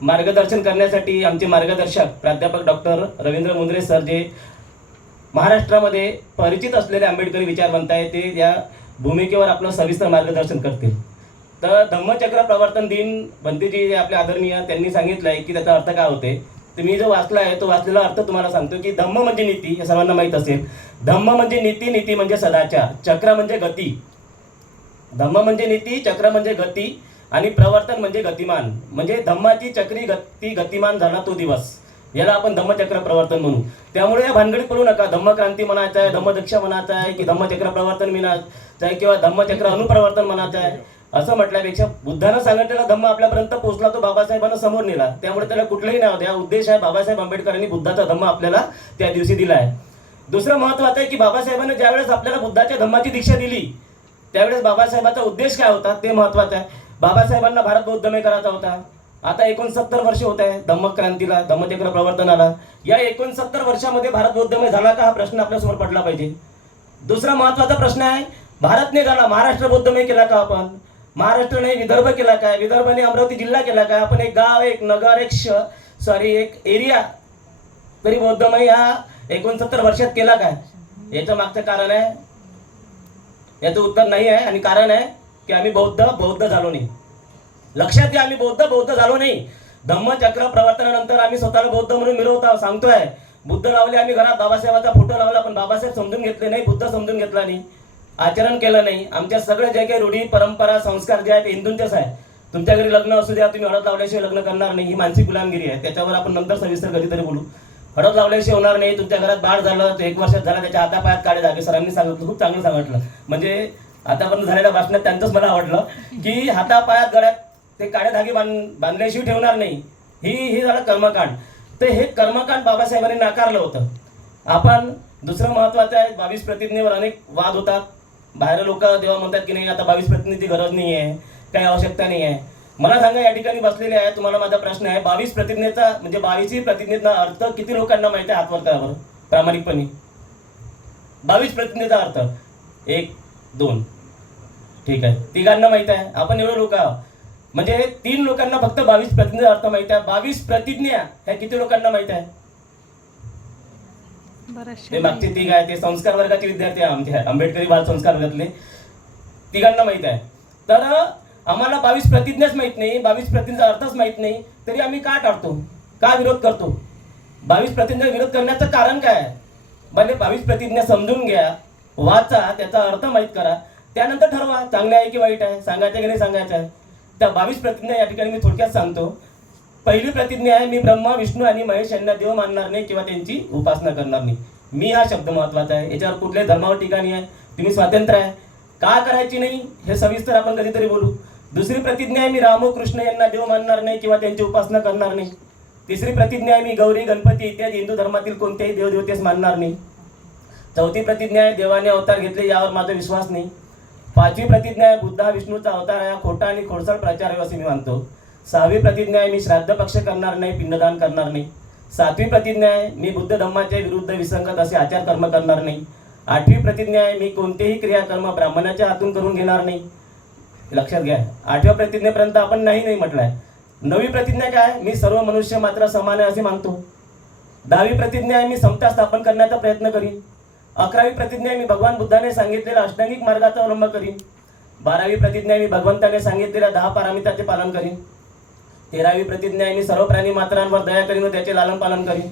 मार्गदर्शन करण्यासाठी आमचे मार्गदर्शक प्राध्यापक डॉक्टर रवींद्र मुंद्रे सर, जे महाराष्ट्रामध्ये परिचित असलेले आंबेडकरी विचारवंत आहे, ते या भूमिकेवर आपलं सविस्तर मार्गदर्शन करतील. तर धम्मचक्र प्रवर्तन दिन बंतेजी आपले आदरणीय त्यांनी सांगितलं आहे की त्याचा अर्थ काय होते. तर मी जो वाचला आहे तो वाचलेला अर्थ तुम्हाला सांगतो की धम्म म्हणजे नीती, हे सर्वांना माहीत असेल. धम्म म्हणजे नीती, नीती म्हणजे सदाचार, चक्र म्हणजे गती. धम्म म्हणजे नीती, चक्र म्हणजे गती आणि प्रवर्तन म्हणजे गतिमान. म्हणजे धम्माची चक्री गती गतिमान झाला तो दिवस, याला आपण धम्मचक्र प्रवर्तन म्हणू. त्यामुळे या भानगडीत पडू नका. धम्मक्रांती म्हणायचं आहे, धम्मदीक्षा म्हणायचं आहे, की धम्मचक्र प्रवर्तन म्हणायचं आहे, किंवा धम्मचक्र अनुप्रवर्तन म्हणायचं आहे. असं म्हटल्यापेक्षा बुद्धानं सांगितलेला धम्म आपल्यापर्यंत पोहोचला, तो बाबासाहेबांना समोर नेला. त्यामुळे त्याला कुठलंही नाव द्या, उद्देश आहे बाबासाहेब आंबेडकरांनी बुद्धाचा धम्म आपल्याला त्या दिवशी दिला आहे. दुसरं महत्त्वाचं आहे की बाबासाहेबांनी ज्यावेळेस आपल्याला बुद्धाच्या धम्माची दीक्षा दिली त्यावेळेस बाबासाहेबांचा उद्देश काय होता ते महत्त्वाचं आहे. बाबासाहेबांना भारत बौद्धमय करायचा होता. आता 69 वर्ष होत आहे धम्मक्रांतीला, धम्मचक्र प्रवर्तनाला. या 69 वर्षामध्ये भारत बौद्धमय झाला का, हा प्रश्न आपल्यासमोर पडला पाहिजे. दुसरा महत्त्वाचा प्रश्न आहे, भारत नाही झाला, महाराष्ट्र बौद्धमय केला का आपण? महाराष्ट्र नाही विदर्भ केला काय? विदर्भाने अमरावती जिल्हा केला काय? आपण एक गाव, एक नगर, एक एरिया तरी बौद्धमय या 69 वर्षात केला काय? याचं मागचं कारण आहे, याचं उत्तर नाही आहे. आणि कारण आहे की आम्ही बौद्ध झालो नाही. लक्षात घ्या, आम्ही बौद्ध झालो नाही. धम्मचक्र प्रवर्तनानंतर आम्ही स्वतःला बौद्ध म्हणून मिळवतो सांगतोय. बुद्ध लावले आम्ही घरात, बाबासाहेबाचा फोटो लावला, पण बाबासाहेब समजून घेतले नाही, बुद्ध समजून घेतला नाही, आचरण केलं नाही. आमच्या सगळे जे काही रूढी परंपरा संस्कार जे आहेत हिंदूंचेच आहे. तुमच्या घरी लग्न असू द्या, तुम्ही हळद लावल्याशिवाय लग्न करणार नाही, ही मानसिक गुलामगिरी आहे. त्याच्यावर आपण नंतर सविस्तर कधीतरी बोलू. हळद लावल्याशिवाय होणार नाही. तुमच्या घरात बाळ झालं, तो 1 वर्षात झाला, त्याच्या हातापायात काळे धागे. सरांनी सांगितलं, खूप चांगलं सांगितलं. म्हणजे आतापर्यंत झालेल्या भाषणात त्यांचंच मला आवडलं की हातापायात गळ्यात ते काळे धागे बांधल्याशिवाय ठेवणार नाही. ही झालं कर्मकांड. तर हे कर्मकांड बाबासाहेबांनी नाकारलं होतं. आपण दुसरं महत्त्वाचं आहे, 22 प्रतिज्ञेवर अनेक वाद होतात. बाहेर लोक तेव्हा म्हणतात की नाही आता 22 प्रतिज्ञेची गरज नाही आहे, काही आवश्यकता नाही आहे. मला सांगा, या ठिकाणी बसलेले आहे, तुम्हाला माझा प्रश्न आहे, 22 प्रतिज्ञेचा म्हणजे 22 प्रतिज्ञेचा अर्थ किती लोकांना माहिती आहे? हात वर करा बरं प्रामाणिकपणे. 22 प्रतिज्ञेचा अर्थ 1 2, ठीक आहे, तिघांना माहित आहे. आपण एवढे लोक आहोत, म्हणजे 3 लोकांना फक्त 22 प्रतिज्ञेचा अर्थ माहिती आहे. 22 प्रतिज्ञा ह्या किती लोकांना माहित आहे? ते मागचे तिघ आहे, ते संस्कार वर्गाचे विद्यार्थी आहे, आमचे आंबेडकरी बाल संस्कार वर्गातले, तिघांना माहित आहे. तर आम्हाला 22 प्रतिज्ञाच माहित नाही, 22 प्रतिज्ञेचा अर्थच माहित नाही, तरी आम्ही का टाळतो, का विरोध करतो? 22 प्रतिज्ञा विरोध करण्याचं कारण काय आहे? भले 22 प्रतिज्ञा समजून घ्या, वाचा, त्याचा अर्थ माहित करा, त्यानंतर ठरवा चांगले आहे की वाईट आहे, सांगायचं की नाही सांगायचं आहे. त्या 22 प्रतिज्ञा या ठिकाणी मी थोडक्यात सांगतो. पहिली प्रतिज्ञा आहे, मी ब्रह्मा विष्णू आणि महेश यांना देव मानणार नाही किंवा त्यांची उपासना करणार नाही. मी हा शब्द महत्वाचा आहे. याच्यावर कुठल्याही धर्मावर टीका नाही आहे, तुम्ही स्वातंत्र्य आहे. का करायची नाही हे सविस्तर आपण कधीतरी बोलू. दुसरी प्रतिज्ञा आहे, मी रामकृष्ण यांना देव मानणार नाही किंवा त्यांची उपासना करणार नाही. तिसरी प्रतिज्ञा आहे, मी गौरी गणपती इत्यादी हिंदू धर्मातील कोणत्याही देवदेवतेस मानणार नाही. चौथी प्रतिज्ञा आहे, देवाने अवतार घेतले यावर माझा विश्वास नाही. पाचवी प्रतिज्ञा आहे, बुद्ध हा विष्णूचा अवतार आहे, खोटा आणि खोडसाळ प्रचार आहे असे मी मानतो. सहावी प्रतिज्ञा आहे, मी श्राद्ध पक्ष करणार नाही, पिंडदान करणार नाही. सातवी प्रतिज्ञा आहे, मी बुद्ध धम्माच्या विरुद्ध विसंगत असे आचार कर्म करणार नाही. आठवी प्रतिज्ञा आहे, मी कोणतेही क्रियाकर्म ब्राह्मणाच्या हातून करून घेणार नाही. लक्षात घ्या, 8व्या प्रतिज्ञेपर्यंत आपण नाही म्हटलंय. 9वी प्रतिज्ञा काय आहे, मी सर्व मनुष्य मात्र समान आहे असे मानतो. 10वी प्रतिज्ञा आहे, मी समता स्थापन करण्याचा प्रयत्न करीन. 11वी प्रतिज्ञा आहे, मी भगवान बुद्धाने सांगितलेल्या अष्टांगिक मार्गाचा अवलंब करीन. 12वी प्रतिज्ञा आहे, मी भगवंताने सांगितलेल्या 10 पारमिताचे पालन करीन. 13वी प्रतिज्ञा आहे, मी सर्व प्राणी मात्रांवर दया करीन व त्याचे लालन पालन करीन.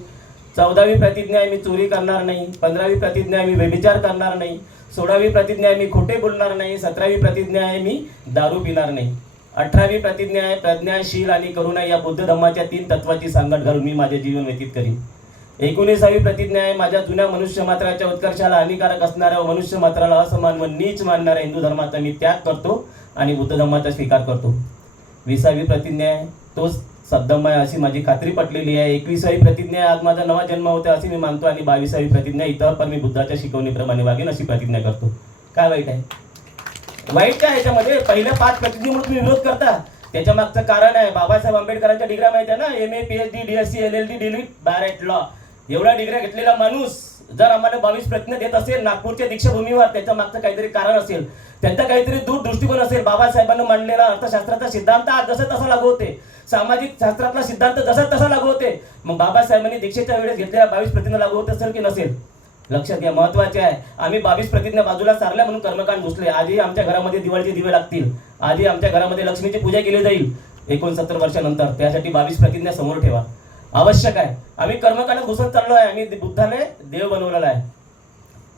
14वी प्रतिज्ञा आहे, मी चोरी करणार नाही. 15वी प्रतिज्ञा आहे, मी व्यभिचार करणार नाही. 16वी प्रतिज्ञा आहे, मी खोटे बोलणार नाही. 17वी प्रतिज्ञा आहे, मी दारू पिणार नाही. 18वी प्रतिज्ञा आहे, प्रज्ञाशील आणि करुणा या बुद्ध धम्माच्या 3 तत्वाची सांगड घालून मी माझे जीवन व्यतीत करीन. 19वी प्रतिज्ञा आहे, माझ्या जुन्या मनुष्य मात्राच्या उत्कर्षाला हानिकारक असणाऱ्या व मनुष्य मात्राला असमान व नीच मानणाऱ्या हिंदू धर्माचा मी त्याग करतो आणि बुद्ध धर्माचा स्वीकार करतो. 20वी प्रतिज्ञा आहे, तोच सद्धम्म आहे अशी माझी खात्री पटलेली आहे. 21वी प्रतिज्ञा आहे, आज माझा नवा जन्म होता असे मी मानतो. आणि 22वी प्रतिज्ञा, इतर पण मी बुद्धाच्या शिकवणीप्रमाणे वागेन अशी प्रतिज्ञा करतो. काय वाईट आहे? वाईट काय ह्याच्यामध्ये? पहिल्या 5 प्रतिज्ञेमुळे तुम्ही विरोध करता, त्याच्या मागचं कारण आहे. बाबासाहेब आंबेडकरांच्या डिग्र्या माहिती आहे ना, MA PhD DSc LLD DLit bar at law, एवढा डिग्र्या घेतलेला माणूस जर आम्हाला 22 प्रतिज्ञा देत असेल नागपूरच्या दीक्षाभूमीवर, त्याच्या मागचं काहीतरी कारण असेल, त्यांचा काहीतरी दूरदृष्टिकोन असेल. बाबासाहेबांनी मांडलेला अर्थशास्त्राचा सिद्धांत आज जसं तसा लागू होते, सामाजिक शास्त्रातला सिद्धांत जसा तसा लागू होते. मग बाबासाहेबांनी दीक्षेच्या वेळेस घेतलेल्या 22 प्रतिज्ञा लागू होत असेल की नसेल? लक्षात घ्या, महत्वाचे आहे. आम्ही 22 प्रतिज्ञा बाजूला सारल्या म्हणून कर्मकांड घुसले. आजही आमच्या घरामध्ये दिवाळीचे दिवे लागतील, आजही आमच्या घरामध्ये लक्ष्मीची पूजा केली जाईल 69 वर्षानंतर. त्यासाठी 22 प्रतिज्ञा समोर ठेवा, आवश्यक आहे. आम्ही कर्मकांडात घुसत चाललो आहे. आम्ही बुद्धाने देव बनवलेला आहे.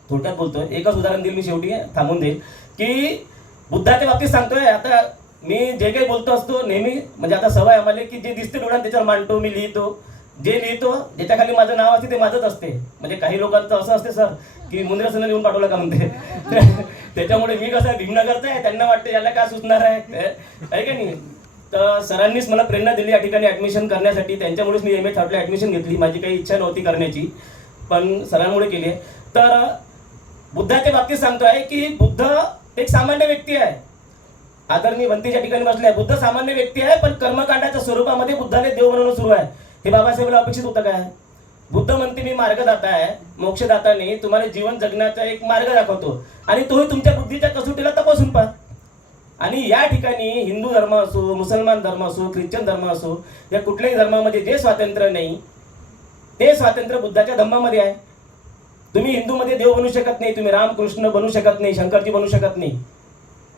थोडक्यात बोलतोय, एकच उदाहरण देईल मी, शेवटी थांबून देईल. की बुद्धाच्या बाबतीत सांगतोय. आता मी जे काही बोलतो असतो नेहमी, म्हणजे आता सवय आम्हाला की जे दिसते डोळ्यात त्याच्यावर मांडतो, मी लिहितो. जे लिहितो ज्याच्या खाली माझं नाव असते ते माझंच असते. म्हणजे काही लोकांचं असं असते सर की मुंद्रा सण लिहून पाठवलं का म्हणते. त्याच्यामुळे मी कसं भीमनगरचा आहे, त्यांना वाटतं याला काय सुचणार आहे का नाही. तर सरांनीच मला प्रेरणा दिली या ठिकाणी ॲडमिशन करण्यासाठी. त्यांच्यामुळेच मी MA थर्डला ॲडमिशन घेतली. माझी काही इच्छा नव्हती करण्याची, पण सरांमुळे केली आहे. तर बुद्धाच्या बाबतीत सांगतोय की बुद्ध एक सामान्य व्यक्ती आहे. आदरणीय वंतीच्या ठिकाणी बसले आहे. बुद्ध सामान्य व्यक्ती आहे, पण कर्मकांडाच्या स्वरूपामध्ये बुद्धाने देव बनवणं सुरू आहे. हे बाबासाहेबांना अपेक्षित होतं काय? बुद्ध म्हणते मी मार्गदाता आहे, मोक्षदाता नाही, तुम्हाला जीवन जगण्याचा एक मार्ग दाखवतो आणि तोही तुमच्या बुद्धीच्या कसोटीला तपासून पहा. आणि या ठिकाणी हिंदू धर्म असो, मुसलमान धर्म असो, ख्रिश्चन धर्म असो, या कुठल्याही धर्मामध्ये जे स्वातंत्र्य नाही ते स्वातंत्र्य बुद्धाच्या धम्मामध्ये आहे. तुम्ही हिंदूमध्ये देव बनू शकत नाही, तुम्ही रामकृष्ण बनू शकत नाही, शंकरजी बनू शकत नाही.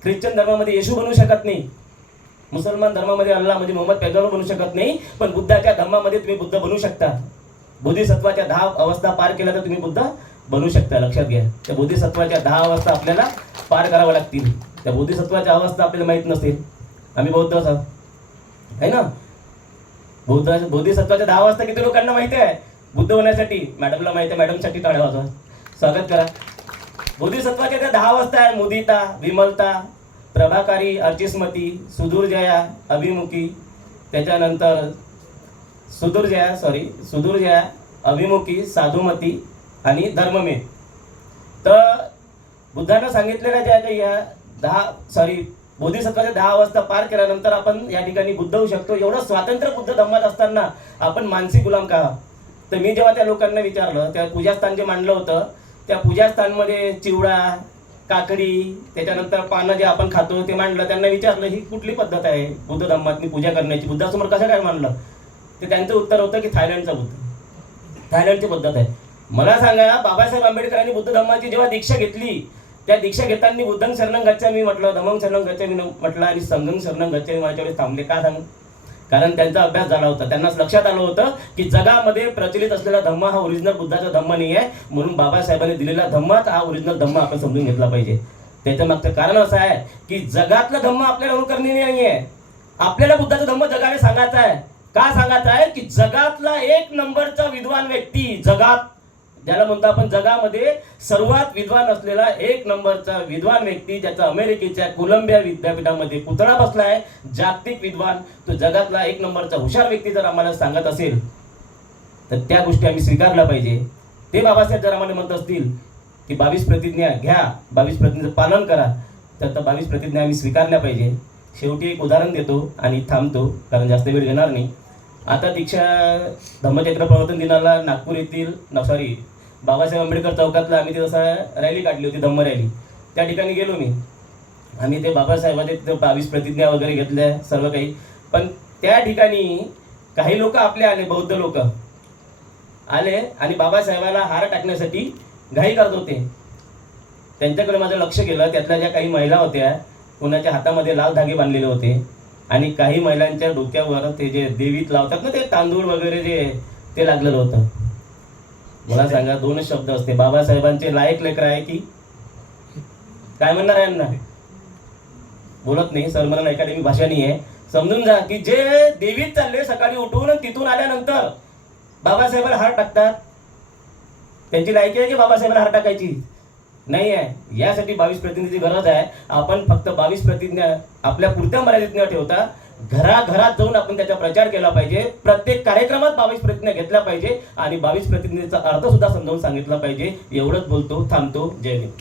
ख्रिश्चन धर्मामध्ये येशू बनू शकत नाही, मुसलमान धर्मामध्ये अल्लाह म्हणजे मोहम्मद पैगंबर बनू शकत नाही. पण बुद्धाच्या धम्मामध्ये तुम्ही बुद्ध बनू शकता. बोधिसत्वाच्या 10 अवस्था पार केल्या तर तुम्ही बुद्ध बनू शकता. लक्षात घ्या, त्या बोधिसत्वाच्या 10 अवस्था आपल्याला पार कराव्या लागतील. त्या बोधिसत्वाच्या अवस्था आपल्याला माहीत नसेल. आम्ही बौद्ध आहोत आहे ना. बोधिसत्वाच्या 10 अवस्था किती लोकांना माहिती आहे? बुद्ध होण्यासाठी मॅडमला माहिती आहे, मॅडमसाठी टाळ्या वाजवा, स्वागत करा. बोधिसत्वाच्या त्या 10 अवस्था आहे: मुदिता, विमलता, प्रभाकारी, अर्चिस्मती, सुदूरजया, अभिमुखी, त्याच्यानंतर सुदूरजया, अभिमुखी, साधुमती आणि धर्ममेध. तर बुद्धानं सांगितलेल्या ज्या काही या बोधिसत्वाच्या 10 अवस्था पार केल्यानंतर आपण या ठिकाणी बुद्ध होऊ शकतो. एवढं स्वातंत्र्य बुद्ध धम्मात असताना आपण मानसी गुलाम का? तर मी जेव्हा त्या लोकांना विचारलं, त्या पूजास्थान जे मांडलं होतं, त्या पूजास्थानमध्ये चिवडा, काकडी, त्याच्यानंतर पानं जे आपण खातो ते मांडलं. त्यांना विचारलं ही कुठली पद्धत आहे बुद्ध धम्मातली पूजा करण्याची, बुद्धासमोर कसं काय मांडलं? ते त्यांचं उत्तर होतं की थायलंडचा बुद्ध, थायलंडची पद्धत आहे. मला सांगा, बाबासाहेब आंबेडकरांनी बुद्ध धम्माची जेव्हा दीक्षा घेतली, त्या दीक्षा घेताना बुद्धं शरणं गच्छामी म्हटलं, धम्मं शरणं गच्छामी म्हटलं आणि संघं शरणं गच्छामी माझ्या वेळेस थांबले. का सांगू? कारण त्यांचा अभ्यास झाला होता. त्यांनाच लक्षात आलं होतं की जगामध्ये प्रचलित असलेला धम्म हा ओरिजिनल बुद्धाचा धम्म नाही आहे. म्हणून बाबासाहेबांनी दिलेला धम्माच हा ओरिजिनल धम्म आपण समजून घेतला पाहिजे. त्याच्या मागचं कारण असं आहे की जगातलं धम्म आपल्याला अनुकरणीय नाही आहे. आपल्याला बुद्धाचा धम्म जगाने सांगायचा आहे. का सांगायचं आहे? की जगातला 1 नंबरचा विद्वान व्यक्ती, जगात ज्याला म्हणतो आपण जगामध्ये सर्वात विद्वान असलेला 1 नंबरचा विद्वान व्यक्ती, ज्याचा अमेरिकेच्या कोलंबिया विद्यापीठामध्ये पुतळा बसला आहे, जागतिक विद्वान, तो जगातला 1 नंबरचा हुशार व्यक्ती जर आम्हाला सांगत असेल तर त्या गोष्टी आम्ही स्वीकारल्या पाहिजे. ते बाबासाहेब जर आम्हाला म्हणत असतील की 22 प्रतिज्ञा घ्या, 22 प्रतिज्ञेचं पालन करा, तर 22 प्रतिज्ञा आम्ही स्वीकारल्या पाहिजे. शेवटी एक उदाहरण देतो आणि थांबतो, कारण जास्त वेळ घेणार नाही. आता दीक्षा धम्मचक्र प्रवर्तन दिनाला नागपूर येथील बाबासाहेब आंबेडकर चौकातला आम्ही तिथं रॅली काढली होती, धम्म रॅली. त्या ठिकाणी गेलो मी. आम्ही ते बाबासाहेबांचे 22 प्रतिज्ञा वगैरे घेतल्या सर्व काही. पण त्या ठिकाणी काही लोक आपले आले, बौद्ध लोक आले आणि बाबासाहेबाला हार टाकण्यासाठी घाई करत होते. त्यांच्याकडे माझं लक्ष गेलं. त्यातल्या ज्या काही महिला होत्या, कोणाच्या हातामध्ये लाल धागे बांधलेले होते आणि काही महिलांच्या डोक्यावर ते जे देवीत लावतात ना, ते तांदूळ वगैरे जे ते लागलेलं होतं. मला सांगा, 2 शब्द असते, बाबासाहेबांचे लायक लेकर आहे की काय म्हणणार आहे यांना? बोलत नाही. सरमन अकॅडमी भाषा नाही आहे. समजून जा की जे देवीत चालले सकाळी उठून तिथून आल्यानंतर बाबासाहेबाला हार टाकतात, त्यांची लायकी आहे की बाबासाहेबाला हार टाकायची? नाही आहे. यासाठी 22 प्रतिज्ञेची गरज आहे. आपण फक्त 22 प्रतिज्ञा आपल्या पुरत्या मर्यादित न ठेवता घराघरात जाऊन आपण त्याचा प्रचार केला पाहिजे. प्रत्येक कार्यक्रमात 22 प्रतिज्ञा घेतल्या पाहिजे आणि 22 प्रतिज्ञेचा अर्थ सुद्धा समजावून सांगितला पाहिजे. एवढंच बोलतो, थांबतो. जय हिंद.